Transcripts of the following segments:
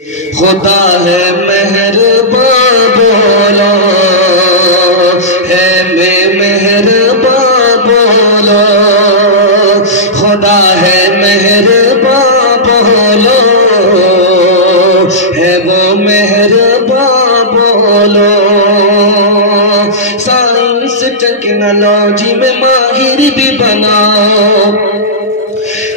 خدا ہے مہربان بولو، ہے میں مہربان بولو، خدا ہے مہربان بولو، ہے وہ مہربان بولو۔ سائنس ٹیکنالوجی میں ماہر بھی بناؤ،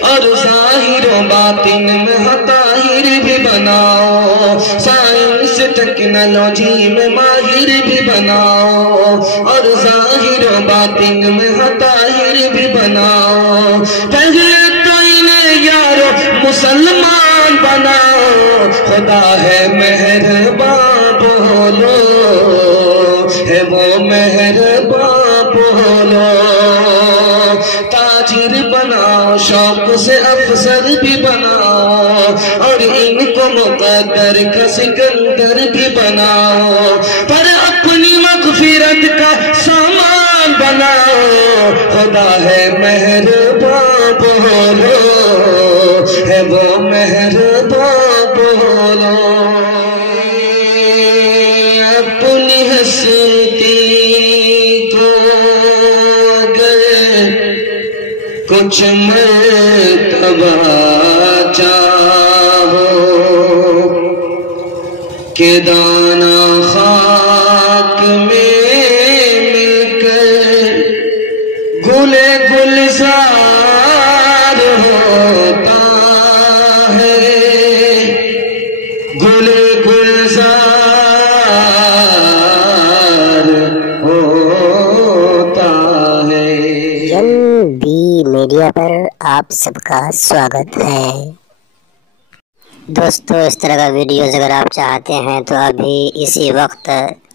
اور ظاہر و باطن میں طاہر بھی بناؤ۔ سائنس ٹیکنالوجی میں ماہر بھی بناؤ، اور ظاہر و باطن میں طاہر بھی بناؤ۔ پہلے تو انہیں یارو مسلمان بناؤ، خدا ہے مہربان بولو، ہے وہ مہربان بولو۔ تاجر بناؤ، شوق سے افسر بھی بناؤ، اور ان کو مقدر کا سکندر بھی بناؤ، پر اپنی مغفرت کا سامان بناؤ۔ خدا ہے مہربان بولو، ہے وہ مہربان بولو۔ اپنی ہستی کو کچھ مرتبہ چاہو کہ دانا خاک میں مل کر گلے گلزار ہوتا ہے، گلے گلزار ہوتا ہے۔ میڈیا پر آپ سب کا سواگت ہے۔ دوستو، اس طرح کا ویڈیوز اگر آپ چاہتے ہیں تو ابھی اسی وقت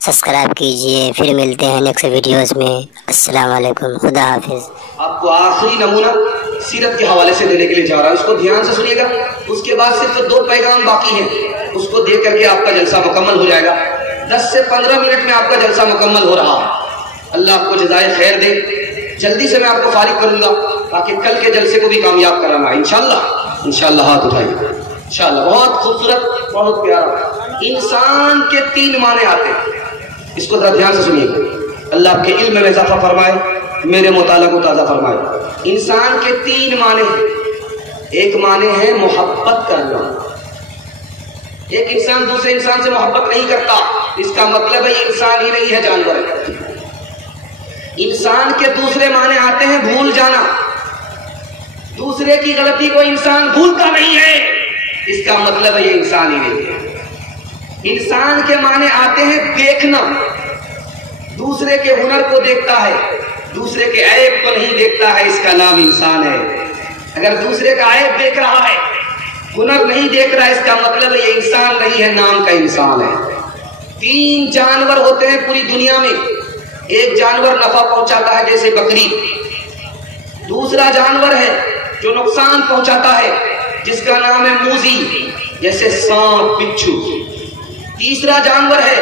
سبسکرائب کیجئے۔ پھر ملتے ہیں نیکسٹ ویڈیوز میں۔ السلام علیکم، خدا حافظ۔ آپ کو آخری نمونہ سیرت کے حوالے سے دینے کے لیے جا رہا ہوں، اس کو دھیان سے سنیے گا۔ اس کے بعد صرف 2 پیغام باقی ہیں، اس کو دیکھ کر کے آپ کا جلسہ مکمل ہو جائے گا۔ 10 سے 15 منٹ میں آپ کا جلسہ مکمل ہو رہا ہے۔ اللہ آپ کو جزائے خیر دے۔ جلدی سے میں آپ کو فارغ کروں گا تاکہ کل کے جلسے کو بھی کامیاب کرانا ہے انشاءاللہ۔ ہاتھ اٹھائیے انشاءاللہ۔ بہت خوبصورت، بہت پیارا۔ انسان کے 3 معنی آتے ہیں، اس کو ذرا دھیان سے سنیے گا۔ اللہ آپ کے علم میں اضافہ فرمائے، میرے مطالعہ کو تازہ فرمائے۔ انسان کے 3 معنی ہیں۔ ایک معنی ہے محبت کرنا۔ ایک انسان دوسرے انسان سے محبت نہیں کرتا، اس کا مطلب ہے یہ انسان ہی نہیں ہے، جانور ہے۔ انسان کے دوسرے معنی آتے ہیں بھول جانا۔ دوسرے کی غلطی کو انسان بھولتا نہیں ہے، اس کا مطلب ہے یہ انسان ہی نہیں ہے۔ انسان کے معنی آتے ہیں دیکھنا۔ دوسرے کے ہنر کو دیکھتا ہے، دوسرے کے عیب کو نہیں دیکھتا ہے، اس کا نام انسان ہے۔ اگر دوسرے کا عیب دیکھ رہا ہے، ہنر نہیں دیکھ رہا ہے، اس کا مطلب ہے یہ انسان نہیں ہے، نام کا انسان ہے۔ 3 جانور ہوتے ہیں پوری دنیا میں۔ ایک جانور نفع پہنچاتا ہے جیسے بکری، دوسرا جانور ہے جو نقصان پہنچاتا ہے جس کا نام ہے موذی جیسے سانپ بچھو، تیسرا جانور ہے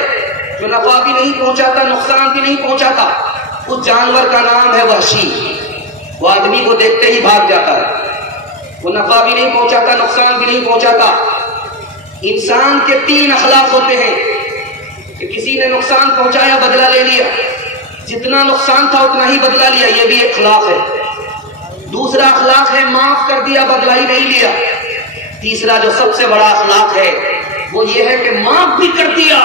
جو نفع بھی نہیں پہنچاتا نقصان بھی نہیں پہنچاتا، اس جانور کا نام ہے وحشی، وہ آدمی کو دیکھتے ہی بھاگ جاتا ہے، وہ نفع بھی نہیں پہنچاتا نقصان بھی نہیں پہنچاتا۔ انسان کے 3 اخلاق ہوتے ہیں کہ کسی نے نقصان پہنچایا بدلہ لے لیا، جتنا نقصان تھا اتنا ہی بدلہ لیا، یہ بھی ایک اخلاق ہے۔ دوسرا اخلاق ہے معاف کر دیا، بدلہ ہی نہیں لیا۔ تیسرا جو سب سے بڑا اخلاق ہے وہ یہ ہے کہ معاف بھی کر دیا،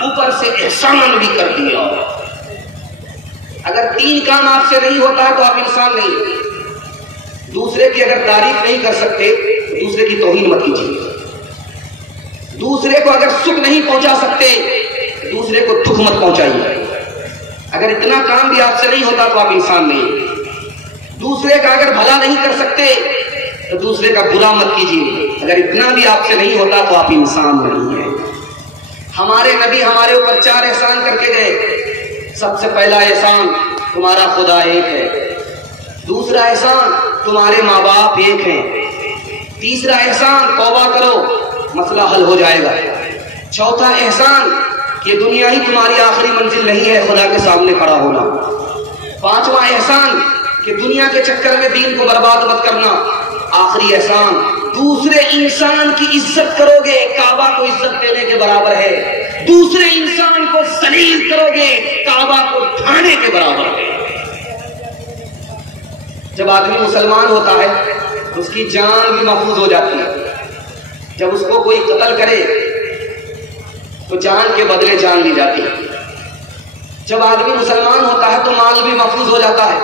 اوپر سے احسان بھی کر دیا۔ اگر 3 کام آپ سے نہیں ہوتا ہے تو آپ انسان نہیں۔ دوسرے کی اگر تعریف نہیں کر سکتے تو دوسرے کی توہین مت کیجیے۔ دوسرے کو اگر سکھ نہیں پہنچا سکتے دوسرے کو دکھ مت پہنچائیے۔ اگر اتنا کام بھی آپ سے نہیں ہوتا تو آپ انسان نہیں۔ دوسرے کا اگر بھلا نہیں کر سکتے تو دوسرے کا برا مت کیجیے۔ اگر اتنا بھی آپ سے نہیں ہوتا تو آپ انسان نہیں ہیں۔ ہمارے نبی ہمارے اوپر 4 احسان کر کے گئے۔ سب سے پہلا احسان تمہارا خدا ایک ہے، دوسرا احسان تمہارے ماں باپ ایک ہیں، تیسرا احسان توبہ کرو مسئلہ حل ہو جائے گا، چوتھا احسان کہ دنیا ہی تمہاری آخری منزل نہیں ہے، خدا کے سامنے کھڑا ہونا، پانچواں احسان کہ دنیا کے چکر میں دین کو برباد مت کرنا، آخری احسان دوسرے انسان کی عزت کرو گے، کعبہ کو تحریر کرو گے کعبہ کو ڈھانے کے برابر ہے۔ جب آدمی مسلمان ہوتا ہے اس کی جان بھی محفوظ ہو جاتی ہے۔ جب اس کو کوئی قتل کرے تو جان کے بدلے جان لی جاتی ہے۔ جب آدمی مسلمان ہوتا ہے تو مال بھی محفوظ ہو جاتا ہے۔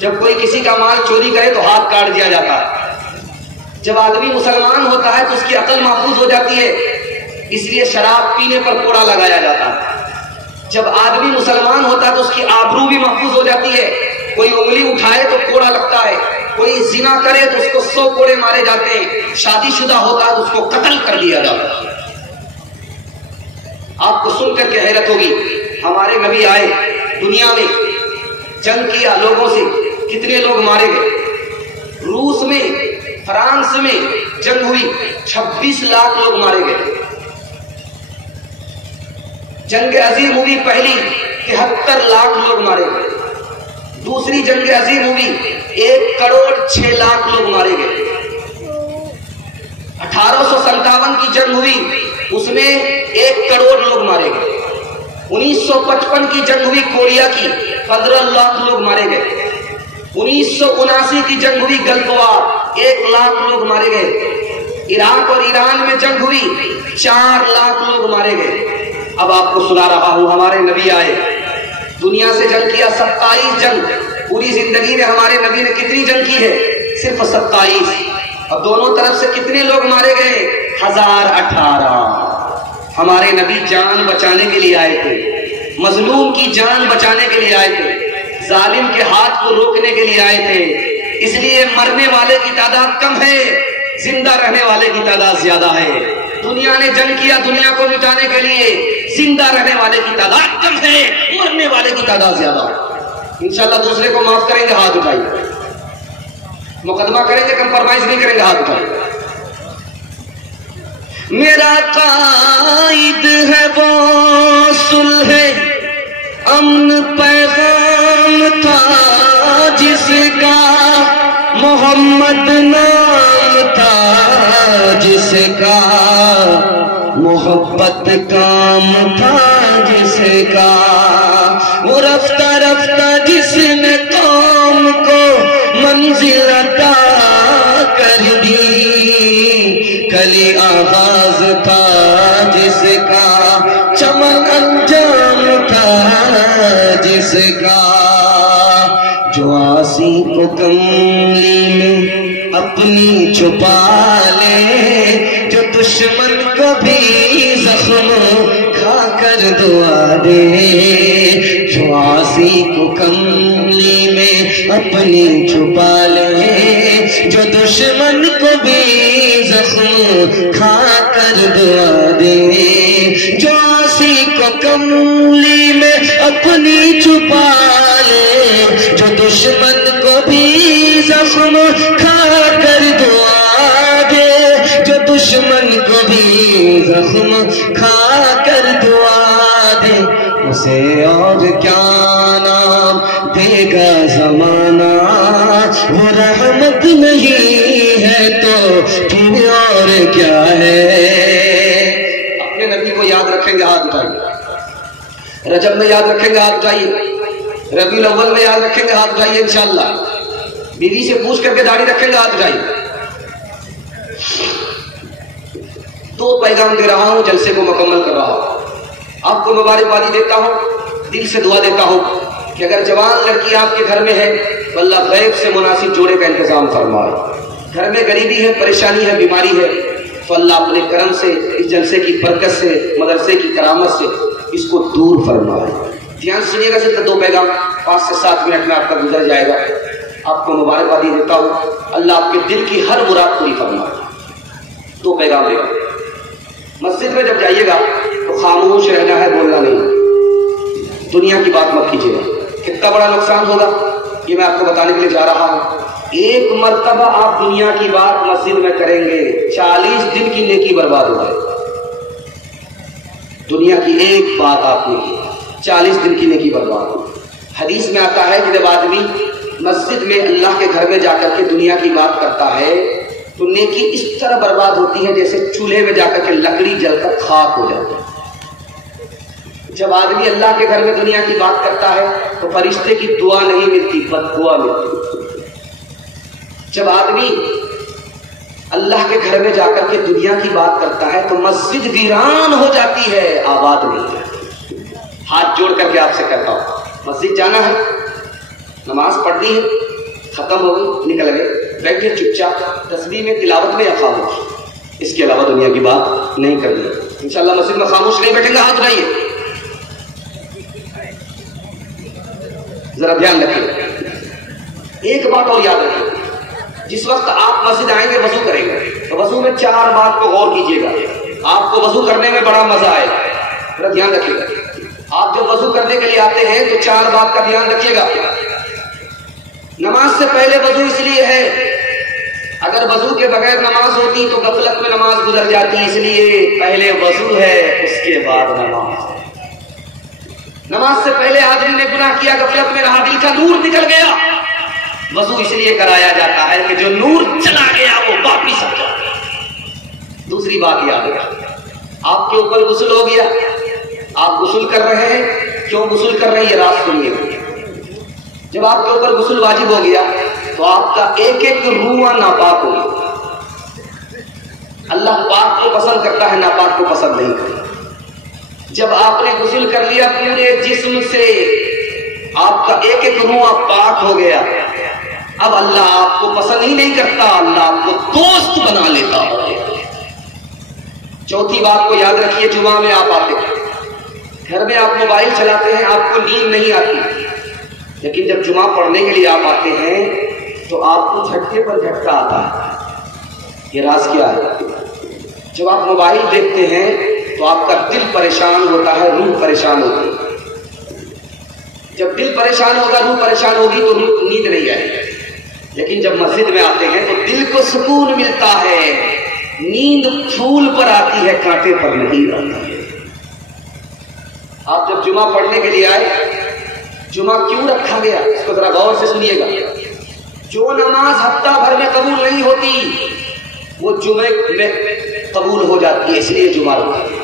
جب کوئی کسی کا مال چوری کرے تو ہاتھ کاٹ دیا جاتا ہے۔ جب آدمی مسلمان ہوتا ہے تو اس کی عقل محفوظ ہو جاتی ہے، اس لیے شراب پینے پر کوڑا لگایا جاتا ہے۔ جب آدمی مسلمان ہوتا ہے تو اس کی آبرو بھی محفوظ ہو جاتی ہے، کوئی انگلی اٹھائے تو کوڑا لگتا ہے، کوئی زنا کرے تو اس کو 100 کوڑے مارے جاتے ہیں، شادی شدہ ہوتا ہے تو اس کو قتل کر دیا جاتا ہے۔ آپ کو سن کر کے حیرت ہوگی، ہمارے نبی آئے دنیا میں، جنگ کیا لوگوں سے، کتنے لوگ مارے گئے۔ روس میں، فرانس میں جنگ ہوئی، 26 لاکھ لوگ مارے گئے۔ جنگ عظیم ہوئی پہلی، 73 لاکھ لوگ مارے گئے۔ دوسری جنگ عظیم ہوئی، 1 کروڑ 6 لاکھ لوگ مارے گئے۔ 1857 کی جنگ ہوئی، اس میں 1 کروڑ لوگ مارے گئے۔ 1955 کی جنگ ہوئی کوریا کی، 15 لاکھ لوگ مارے گئے۔ 1979 کی جنگ ہوئی گلف وار، 1 لاکھ لوگ مارے گئے۔ عراق اور ایران میں جنگ ہوئی، 4 لاکھ لوگ مارے گئے۔ اب آپ کو سنا رہا ہوں، ہمارے نبی آئے دنیا سے جنگ کیا 27 جنگ۔ پوری زندگی میں ہمارے نبی نے کتنی جنگ کی ہے؟ صرف 27۔ اب دونوں طرف سے کتنے لوگ مارے گئے؟ 1018۔ ہمارے نبی جان بچانے کے لیے آئے تھے، مظلوم کی جان بچانے کے لیے آئے تھے، ظالم کے ہاتھ کو روکنے کے لیے آئے تھے۔ اس لیے مرنے والے کی تعداد کم ہے، زندہ رہنے والے کی تعداد زیادہ ہے۔ دنیا نے جنگ کیا دنیا کو مٹانے کے لیے، زندہ رہنے والے کی تعداد کم ہے، مرنے والے کی تعداد زیادہ ہے۔ انشاءاللہ دوسرے کو معاف کریں گے، ہاتھ اٹھائیے۔ مقدمہ کریں گے، کمپرومائز نہیں کریں گے، ہاتھ اٹھائیے۔ میرا قائد ہے وہ صلح امن پیغام تھا جس کا، محمد نام تھا جس کا، محبت کام تھا جس کا، وہ رفتہ رفتہ جس نے قوم کو منزل عطا کر دی، کلی آغاز تھا جس کا، چمن انجام تھا جس کا، جو آسی کو کملی میں اپنی چھپا لے، جو دشمن کو بھی زخم کھا کر دعا دے، جو آسی کو کملی میں اپنی چھپا لے، جو دشمن کو بھی زخم کھا کر دعا دے، جو آسی کو کملی میں اپنی چھپا لے، جو دشمن کو بھی زخم کھا کر دعا دے، جو دشمن کو بھی زخم کھا کر دعا دے، اسے اور کیا نام دے گا زمانہ، وہ رحمت نہیں ہے تو پھر اور کیا ہے۔ اپنے نبی کو یاد رکھیں گے، ہاتھ اٹھائیے۔ رجب میں یاد رکھیں گے، ہاتھ اٹھائیے۔ ربیع الاول میں یاد رکھیں گے، ہاتھ اٹھائیے انشاءاللہ۔ بیوی سے پوچھ کر کے داڑھی رکھیں گے، ہاتھ اٹھائیے۔ 2 پیغام دے رہا ہوں، جلسے کو مکمل کر رہا ہوں۔ آپ کو مبارکبادی دیتا ہوں، دل سے دعا دیتا ہوں کہ اگر جوان لڑکی آپ کے گھر میں ہے تو اللہ غیب سے مناسب جوڑے کا انتظام فرمائے۔ گھر میں غریبی ہے، پریشانی ہے، بیماری ہے تو اللہ اپنے کرم سے، اس جلسے کی برکت سے، مدرسے کی کرامت سے اس کو دور فرمائے۔ دھیان سنیے گا، صرف 2 پیغام 5 سے 7 منٹ میں آپ کا گزر جائے گا۔ آپ کو مبارکبادی دیتا ہوں، اللہ آپ کے دل کی ہر مراد پوری فرمائے۔ 2 پیغام دے گا۔ مسجد میں جب جائیے گا تو خاموش رہنا ہے، بولنا نہیں، دنیا کی بات مت کیجیے گا۔ کتنا بڑا نقصان ہوگا یہ میں آپ کو بتانے کے لیے جا رہا ہوں۔ 1 مرتبہ آپ دنیا کی بات مسجد میں کریں گے، 40 دن کی نیکی برباد ہو جائے۔ دنیا کی 1 بات آپ نے کی، 40 دن کی نیکی برباد ہو۔ حدیث میں آتا ہے کہ جب آدمی مسجد میں اللہ کے گھر میں جا کر کے دنیا کی بات کرتا ہے تو نیکی اس طرح برباد ہوتی ہے جیسے چولہے میں جا کر کے لکڑی جل کر خاک ہو جاتی ہے۔ جب آدمی اللہ کے گھر میں دنیا کی بات کرتا ہے تو فرشتے کی دعا نہیں ملتی، بد دعا ملتی۔ جب آدمی اللہ کے گھر میں جا کر کے دنیا کی بات کرتا ہے تو مسجد ویران ہو جاتی ہے، آباد نہیں ہے۔ ہاتھ جوڑ کر کے آپ سے کہتا ہوں، مسجد جانا ہے، نماز پڑھنی ہے، ختم ہو گئی، نکل گئے، بیٹھے چپ چاپ تسبیح میں، تلاوت میں یا خاموش، اس کے علاوہ دنیا کی بات نہیں کرنی۔ انشاءاللہ مسجد میں خاموش نہیں بیٹھیں گے، ہاتھ اٹھائیے، ذرا دھیان رکھیے۔ ایک بات اور یاد رکھیے، جس وقت آپ مسجد آئیں گے وضو کریں گے تو وضو میں 4 بات کو غور کیجیے گا، آپ کو وضو کرنے میں بڑا مزہ آئے گا، ذرا دھیان رکھیے گا۔ آپ جب وضو کرنے کے لیے آتے ہیں تو 4 بات کا دھیان رکھیے گا۔ نماز سے پہلے وضو اس لیے ہے، اگر وضو کے بغیر نماز ہوتی تو غفلت میں نماز گزر جاتی، اس لیے پہلے وضو ہے اس کے بعد نماز ہے۔ نماز سے پہلے آدمی نے گناہ کیا، غفلت میں رہا، دل کا نور نکل گیا، وضو اس لیے کرایا جاتا ہے کہ جو نور چلا گیا وہ واپس آ جائے۔ دوسری بات یاد رکھیں، آپ کے اوپر غسل ہو گیا، آپ غسل کر رہے ہیں، کیوں غسل کر رہے ہیں یہ راز سنیے۔ جب آپ کے اوپر غسل واجب ہو گیا تو آپ کا ایک ایک روح ناپاک ہو گیا۔ اللہ پاک کو پسند کرتا ہے، ناپاک کو پسند نہیں کرتا۔ جب آپ نے غسل کر لیا پورے جسم سے، آپ کا ایک ایک روح پاک ہو گیا، اب اللہ آپ کو پسند ہی نہیں کرتا، اللہ آپ کو دوست بنا لیتا ہے۔ چوتھی بات کو یاد رکھیے، جمعہ میں آپ آتے ہیں، گھر میں آپ موبائل چلاتے ہیں، آپ کو نیند نہیں آتی، لیکن جب جمعہ پڑھنے کے لیے آپ آتے ہیں تو آپ کو جھٹکے پر جھٹکا آتا ہے۔ یہ راز کیا ہے؟ جب آپ موبائل دیکھتے ہیں تو آپ کا دل پریشان ہوتا ہے، روح پریشان ہوتی ہے۔ جب دل پریشان ہوگا، روح پریشان ہوگی تو نیند نہیں آئے گی، لیکن جب مسجد میں آتے ہیں تو دل کو سکون ملتا ہے، نیند پھول پر آتی ہے، کانٹے پر نہیں آتی ہے۔ آپ جب جمعہ پڑھنے کے لیے آئے، جمعہ کیوں رکھا گیا اس کو ذرا غور سے سنیے گا۔ جو نماز ہفتہ بھر میں قبول نہیں ہوتی وہ جمعے میں قبول ہو جاتی ہے، اس لیے جمعہ رکھا گیا۔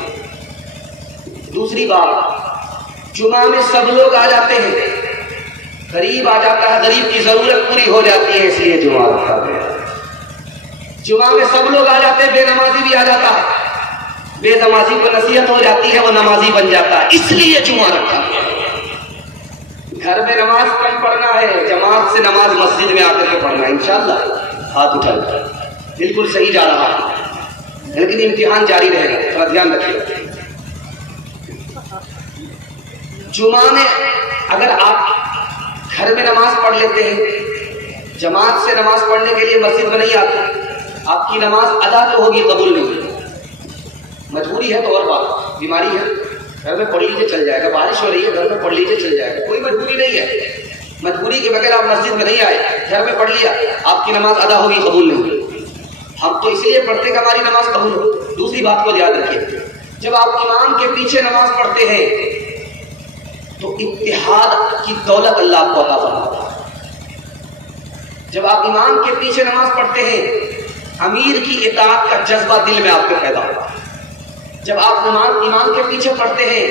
دوسری بات، جمعہ میں سب لوگ آ جاتے ہیں، غریب آ جاتا ہے، غریب کی ضرورت پوری ہو جاتی ہے، اس لیے جمعہ رکھا گیا۔ جمعہ میں سب لوگ آ جاتے ہیں، بے نمازی بھی آ جاتا ہے، بے نمازی کو نصیحت ہو جاتی ہے، وہ نمازی بن جاتا ہے، اس لیے جمعہ رکھا گیا۔ گھر میں نماز کم پڑھنا ہے، جماعت سے نماز مسجد میں آ کر کے پڑھنا ہے، انشاءاللہ ہاتھ اٹھائیے، بالکل صحیح جا رہا ہے، لیکن امتحان جاری رہے گا، تھوڑا دھیان رکھیے۔ جمعہ میں اگر آپ گھر میں نماز پڑھ لیتے ہیں، جماعت سے نماز پڑھنے کے لیے مسجد میں نہیں آتے، آپ کی نماز ادا تو ہوگی، قبول نہیں۔ مجبوری ہے تو اور بات، بیماری ہے گھر میں پڑھ لیجیے چل جائے گا، بارش ہو رہی ہے گھر میں پڑھ لیجیے چل جائے گا، کوئی مجبوری نہیں ہے۔ مجبوری کے بغیر آپ مسجد میں نہیں آئے، گھر میں پڑھ لیا، آپ کی نماز ادا ہوگی، قبول نہیں ہوگی۔ ہم تو اس لیے پڑھتے کہ ہماری نماز قبول ہو۔ دوسری بات کو یاد رکھیے، جب آپ امام کے پیچھے نماز پڑھتے ہیں تو اتحاد کی دولت اللہ آپ کو عطا فرماتا ہے۔ جب آپ امام کے پیچھے نماز پڑھتے ہیں، امیر کی اطاعت کا جذبہ دل میں آپ کے پیدا ہوتا ہے۔ جب آپ امام کے پیچھے پڑھتے ہیں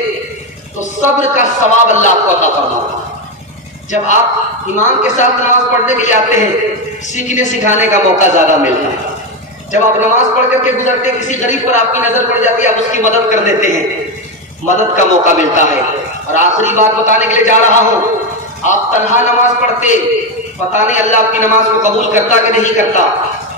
تو صبر کا ثواب اللہ آپ کو عطا فرماتا ہے۔ جب آپ امام کے ساتھ نماز پڑھنے کے لیے آتے ہیں، سیکھنے سکھانے کا موقع زیادہ ملتا ہے۔ جب آپ نماز پڑھ کر کے گزرتے ہیں، کسی غریب پر آپ کی نظر پڑ جاتی ہے، آپ اس کی مدد کر دیتے ہیں، مدد کا موقع ملتا ہے۔ اور آخری بات بتانے کے لیے جا رہا ہوں، آپ تنہا نماز پڑھتے، پتہ نہیں اللہ آپ کی نماز کو قبول کرتا کہ نہیں کرتا۔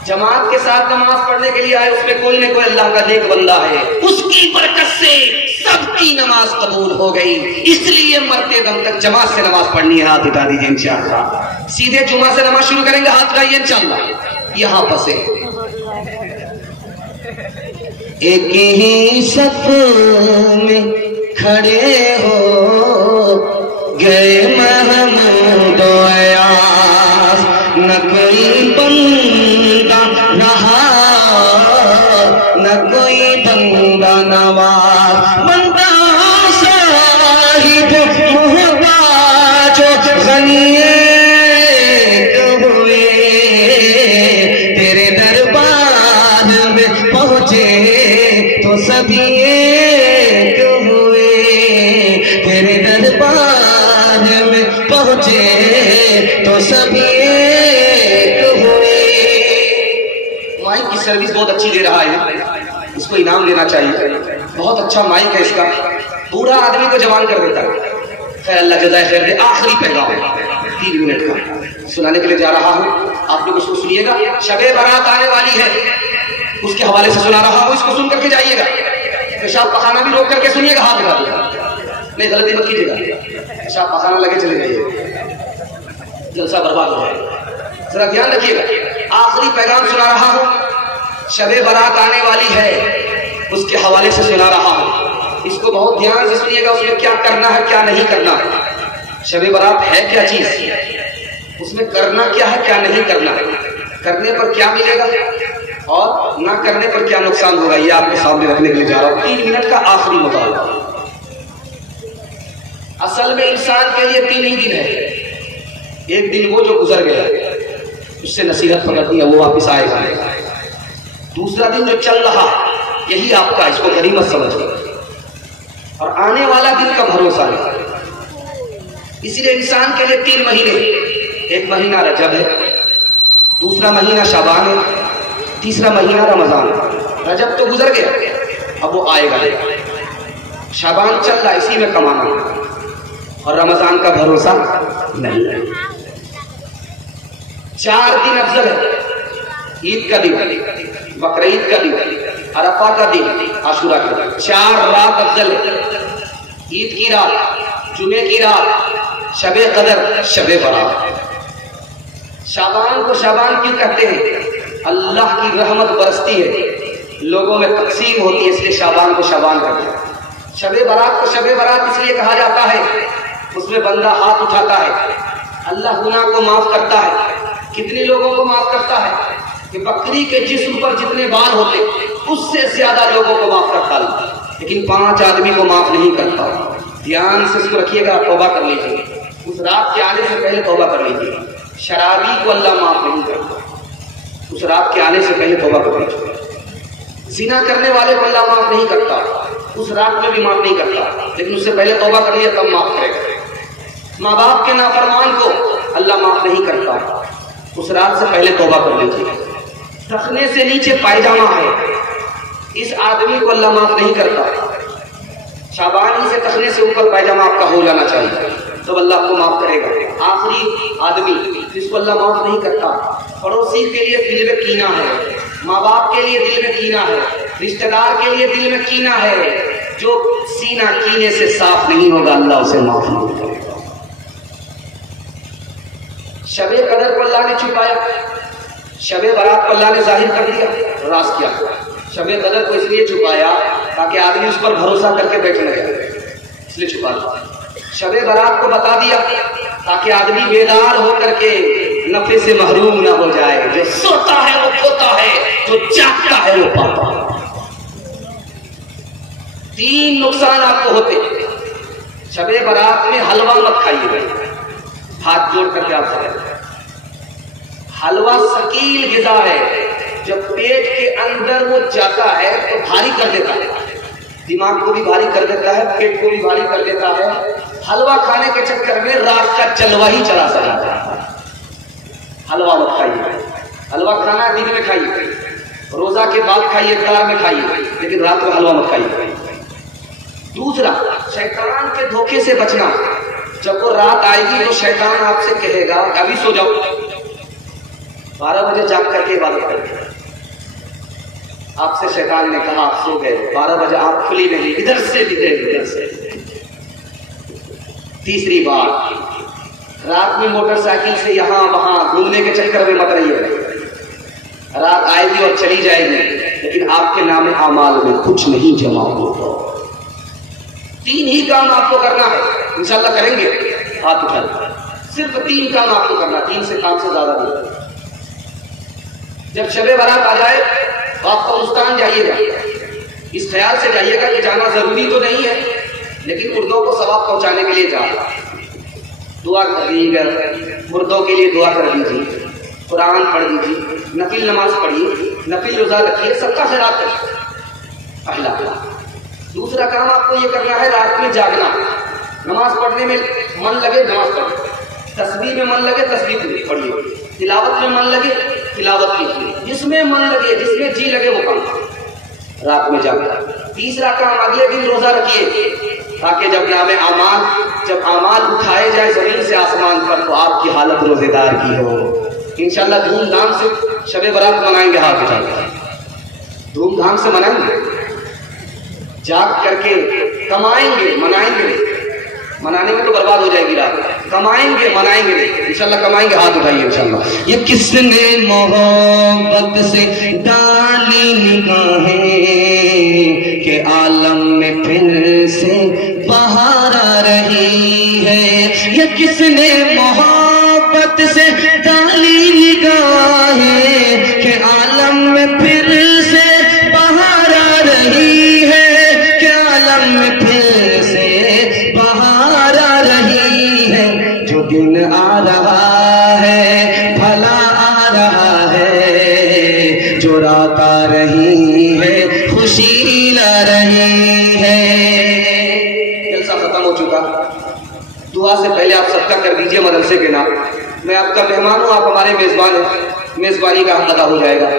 جماعت کے ساتھ نماز پڑھنے کے لیے آئے، اس میں کوئی نہ کوئی اللہ کا نیک بندہ ہے، اس کی برکت سے سب کی نماز قبول ہو گئی۔ اس لیے مرتے دم تک جماعت سے نماز پڑھنی ہے۔ ہاتھ اٹھا دیجیے انشاءاللہ، سیدھے جمعہ سے نماز شروع کریں گے، ہاتھ اٹھائیے انشاءاللہ۔ یہاں پسے ایک ہی صف میں کھڑے ہو گئے محمود و ایاز، نہ کوئی بندہ رہا نہ کوئی بندہ نواز، بندہ صاحب محتاج غنی ہوئے، تیرے دربار میں پہنچے تو سبھی ایک ہوئے، تیرے دربار میں پہنچے تو سبھی ایک ہوئے۔ مائک کی سروس بہت اچھی دے رہا ہے، اس کو انعام لینا چاہیے، بہت اچھا مائک ہے اس کا، پورا آدمی کو جوان کر دیتا ہے۔ خیر اللہ جزائے خیر دے۔ آخری پیغام 3 منٹ کا سنانے کے لیے جا رہا ہوں، آپ لوگ اس کو سنیے گا۔ شب برات آنے والی ہے، اس کے حوالے سے سنا رہا ہوں، اس کو سن کر کے جائیے گا۔ پیشاب پخانہ بھی روک کر کے سنیے گا، ہاتھ اٹھا دیے گا، نہیں غلطی مت کیجیے گا، پیشاب پخانہ لگے چلے جائیے، جلسہ برباد ہو جائے گا، ذرا دھیان رکھیے گا۔ آخری پیغام سنا رہا ہوں، شب برات آنے والی ہے، اس کے حوالے سے سنا رہا ہوں، اس کو بہت دھیان سے سنیے گا۔ اس میں کیا کرنا ہے کیا نہیں کرنا ہے، شب برات ہے کیا چیز، اس میں کرنا کیا ہے کیا نہیں کرنا ہے، کرنے پر کیا ملے گا اور نہ کرنے پر کیا نقصان ہوگا، یہ آپ کے سامنے رکھنے کے لیے جا رہا ہوں۔ 3 منٹ کا آخری مطالبہ۔ اصل میں انسان کے لیے 3 ہی دن ہے، ایک دن وہ جو گزر گیا اس سے نصیحت پکڑنی ہے، وہ واپس آئے گا۔ دوسرا دن جو چل رہا یہی آپ کا، اس کو غنیمت سمجھے، اور آنے والا دن کا بھروسہ ہے۔ اسی لیے انسان کے لیے 3 مہینے، ایک مہینہ رجب ہے، دوسرا مہینہ شعبان ہے، تیسرا مہینہ رمضان ہے۔ رجب تو گزر گیا، اب وہ آئے گا، شعبان چل رہا اسی میں کمانا ہے، اور رمضان کا بھروسہ نہیں ہے۔ 4 دن افضل ہے، عید کا دن، بقرعید کا دن، عرفہ کا دن، عاشورہ کا دن۔ 4 رات افضل ہے، عید کی رات، جمعے کی رات، شب قدر، شب برات۔ شعبان کو شعبان کیوں کہتے ہیں؟ اللہ کی رحمت برستی ہے، لوگوں میں تقسیم ہوتی ہے، اس لیے شعبان کو شعبان کہتے ہیں۔ شب برات کو شب برات اس لیے کہا جاتا ہے، اس میں بندہ ہاتھ اٹھاتا ہے، اللہ گناہ کو معاف کرتا ہے۔ کتنے لوگوں کو معاف کرتا ہے کہ بکری کے جسم پر جتنے بال ہوتے اس سے زیادہ لوگوں کو معاف کرتا ہے، لیکن 5 آدمی کو معاف نہیں کرتا۔ دھیان سے اس کو رکھیے گا، توبہ کر لیجیے، اس رات کے آنے سے پہلے توبہ کر لیجیے۔ شرابی کو اللہ معاف نہیں کرتا، اس رات کے آنے سے پہلے توبہ کر لیجیے۔ زنا کرنے والے کو اللہ معاف نہیں کرتا، اس رات میں بھی معاف نہیں کرتا، لیکن اس سے پہلے توبہ کر لیا تب معاف کرے گا۔ ماں باپ کے نافرمان کو اللہ معاف نہیں کرتا، اس رات سے پہلے توبہ کر لیجیے۔ ٹخنے سے نیچے پائجامہ ہے، اس آدمی کو اللہ معاف نہیں کرتا، شعبانی سے ٹخنے سے اوپر پائجامہ آپ کا ہو جانا چاہیے، تب اللہ آپ کو معاف کرے گا۔ آخری آدمی جس کو اللہ معاف نہیں کرتا، پڑوسی کے لیے دل میں کینہ ہے، ماں باپ کے لیے دل میں کینہ ہے، رشتہ دار کے لیے دل میں کینہ ہے، جو سینہ کینے سے صاف نہیں ہوگا اللہ اسے معاف نہیں کرے گا۔ شب قدر کو اللہ نے چھپایا، شب برات کو اللہ نے ظاہر کر دیا، راز کیا۔ شب قدر کو اس لیے چھپایا تاکہ آدمی اس پر بھروسہ کر کے بیٹھنے لگے، اس لیے چھپا دیا۔ شب برات کو بتا دیا تاکہ آدمی بیدار ہو کر کے نفع سے محروم نہ ہو جائے، جو سوتا ہے وہ کھوتا ہے، جو جاگتا ہے وہ پاتا ہے۔ 3 نقصان آپ کو ہوتے۔ شب برات میں حلوہ مت کھائیے، ہاتھ جوڑ کر کے آپ سے، حلوہ ثقیل غذا ہے، جب پیٹ کے اندر وہ جاتا ہے تو بھاری کر دیتا ہے، دماغ کو بھی بھاری کر دیتا ہے، پیٹ کو بھی بھاری کر دیتا ہے۔ حلوہ کھانے کے چکر میں رات کا جلوہ ہی چلا جاتا ہے۔ حلوہ مت کھائیے، حلوہ کھانا دن میں کھائیے، روزہ کے بعد کھائیے، افطار میں کھائیے، لیکن رات کو حلوہ مت کھائیے۔ دوسرا، شیطان کے دھوکے سے بچنا۔ جب وہ رات آئے گی تو شیطان آپ سے کہے گا ابھی سو جاؤ، 12 بجے جاگ کر کے عبادت کریں۔ آپ سے شیطان نے کہا آپ سو گئے، 12 بجے آپ کھلی نہیں، ادھر سے ادھر سے۔ تیسری بات، رات میں موٹر سائیکل سے یہاں وہاں گھومنے کے چکر میں مت رہیے، رات آئے گی اور چلی جائے گی، لیکن آپ کے نام اعمال میں کچھ نہیں جمع ہوگا۔ 3 ہی کام آپ کو کرنا ہے، انشاءاللہ کریں گے، ہاتھ اٹھا لیں۔ صرف 3 کام آپ کو کرنا، 3 سے کام سے زیادہ نہیں۔ جب شب برات آ جائے تو آپ قبرستان جائیے گا، اس خیال سے جائیے گا کہ جانا ضروری تو نہیں ہے، لیکن مردوں کو ثواب پہنچانے کے لیے جانا، دعا کر دیجیے گا، مردوں کے لیے دعا کر دیجیے، قرآن پڑھ دیجیے، نفل نماز پڑھیے، نفل روزہ رکھیے، سب کا خیرات کریے۔ پہلا کام۔ دوسرا کام آپ کو یہ کرنا ہے، رات میں جاگنا، نماز پڑھنے میں من لگے نماز پڑھیے، تسبیح میں من لگے تسبیح پڑھیے، تلاوت میں من لگے تلاوت کیجیے، جس میں من لگے جس میں جی لگے وہ کام رات میں جا کر۔ تیسرا کام اگلے دن روزہ رکھیے تاکہ جب نام اعمال اٹھائے جائے زمین سے آسمان پر تو آپ کی حالت روزے دار کی ہو۔ انشاءاللہ دھوم دھام سے شب برات منائیں گے، ہاتھ اٹھا کر دھوم دھام سے منائیں گے، جاگ کر کے کمائیں گے، منائیں گے۔ منانے میں تو برباد ہو جائے گی رات، کمائیں گے منائیں گے، انشاءاللہ کمائیں گے، ہاتھ اٹھائیے انشاءاللہ۔ یہ کس نے محبت سے ڈالی نگاہیں کہ عالم میں پھر سے بہار آ رہی ہے، یہ کس نے محبت سے ڈالی نگاہیں کہ عالم میں پھر سے بہار آ رہی ہے، کہ عالم میں پھر سے بہار آ رہی ہے، جو دن آ رہا ہے بھلا آ رہا ہے، جو رات آ رہی ہے خوشی لا رہی ہے۔ جلسہ ختم ہو چکا، دعا سے پہلے آپ صدقہ کر دیجئے مدرسے کے نام۔ میں آپ کا مہمان ہوں، آپ ہمارے میزبان ہیں، میزبانی کا حق ادا ہو جائے گا۔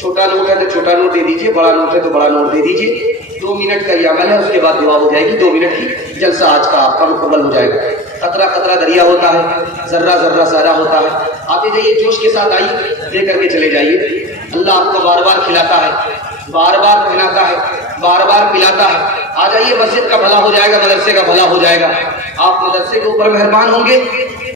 چھوٹا نوٹ ہے تو چھوٹا نوٹ دے دیجئے، بڑا نوٹ ہے تو بڑا نوٹ دے دیجئے۔ 2 منٹ کا یہ عمل ہے، اس کے بعد دعا ہو جائے گی۔ 2 منٹ کی جلسہ آج کا آپ کا مکمل ہو جائے گا۔ قطرہ قطرہ دریا ہوتا ہے، ذرہ ذرہ سارا ہوتا ہے۔ آتے جائیے، جوش کے ساتھ آئیے، دے کر کے چلے جائیے۔ اللہ آپ کو بار بار کھلاتا ہے، بار بار پہناتا ہے، بار بار پلاتا ہے۔ آ جائیے، مسجد کا بھلا ہو جائے گا، مدرسے کا بھلا ہو جائے گا۔ آپ مدرسے کے اوپر مہربان ہوں گے،